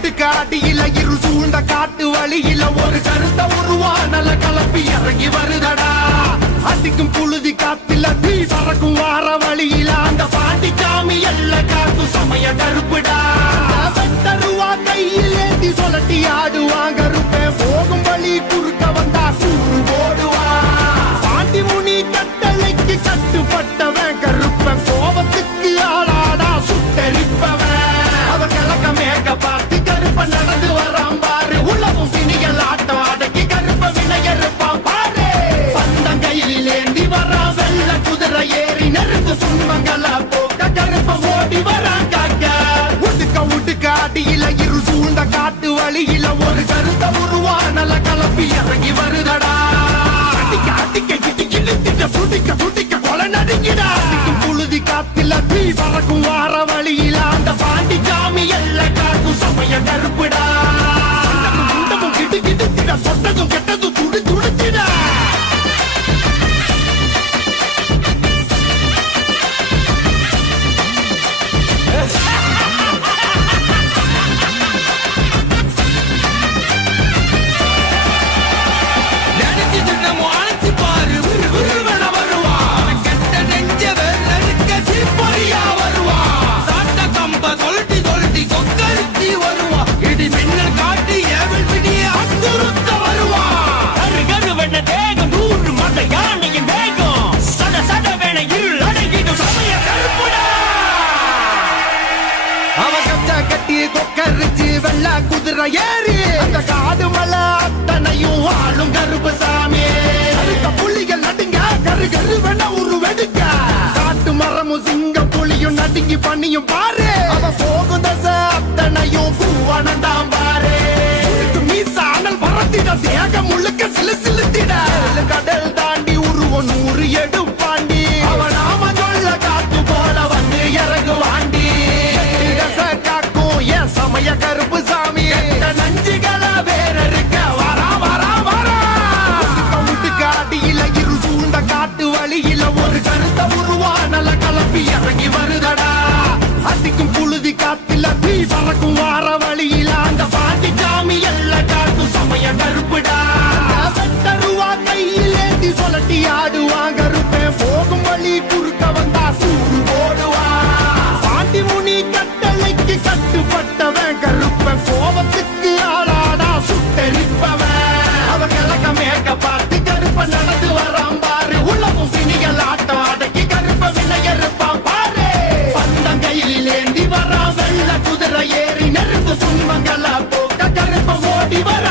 உடுக்க அடியில இரு சூழ்ந்த காட்டு வழியில ஒரு கருத்த உருவானல கலப்பி இறங்கி வருதடா. அடிக்கும் புழுதி காத்துல தீ பறக்கும் வார வழியில அந்த பாட்டி சாமி எல்ல காத்து சமய கருப்புடா. தருவா கையில் ஏந்தி சொலட்டி ஆடுவாங்க இருப்பேன் போகும் வழி குறுக்க வந்தா சூடு போடுவா. பாண்டி முனி கட்டளைக்கு கட்டுப்பட்டவன் சூழ்ந்த காட்டு வழியில ஒரு கருத்த உருவம் கச்சா கொக்கரிச்சு வெள்ள குதிரை ஏறி அந்த காடு மலை அத்தனையும் ஆளும் கருப்பு சாமி புலிகள் நடுங்க கரு கரு வெண்ண உரு வெடுக்க காட்டு மரமும் சிங்க புலியும் நடுங்கி பண்ணியும் பாரு. அவன் ஒரு கருத்த உருவானல கலப்பி இறங்கி வருதடா. அத்திக்கும் புழுதி காத்தில தீ பறக்கும் வார வழியில அந்த பாட்டி ஜாமி எல்லாம் காட்டும் சமய கருப்புடா. தருவா கையில் ஏந்தி சொலட்டி ஆடுவாங்க இருப்பேன் போகும் வழி குறுக்க வந்தா சூடு போடுவா. பாண்டி முனி கட்டளைக்கு கட்டுப்பட்டவன் ¡Viva la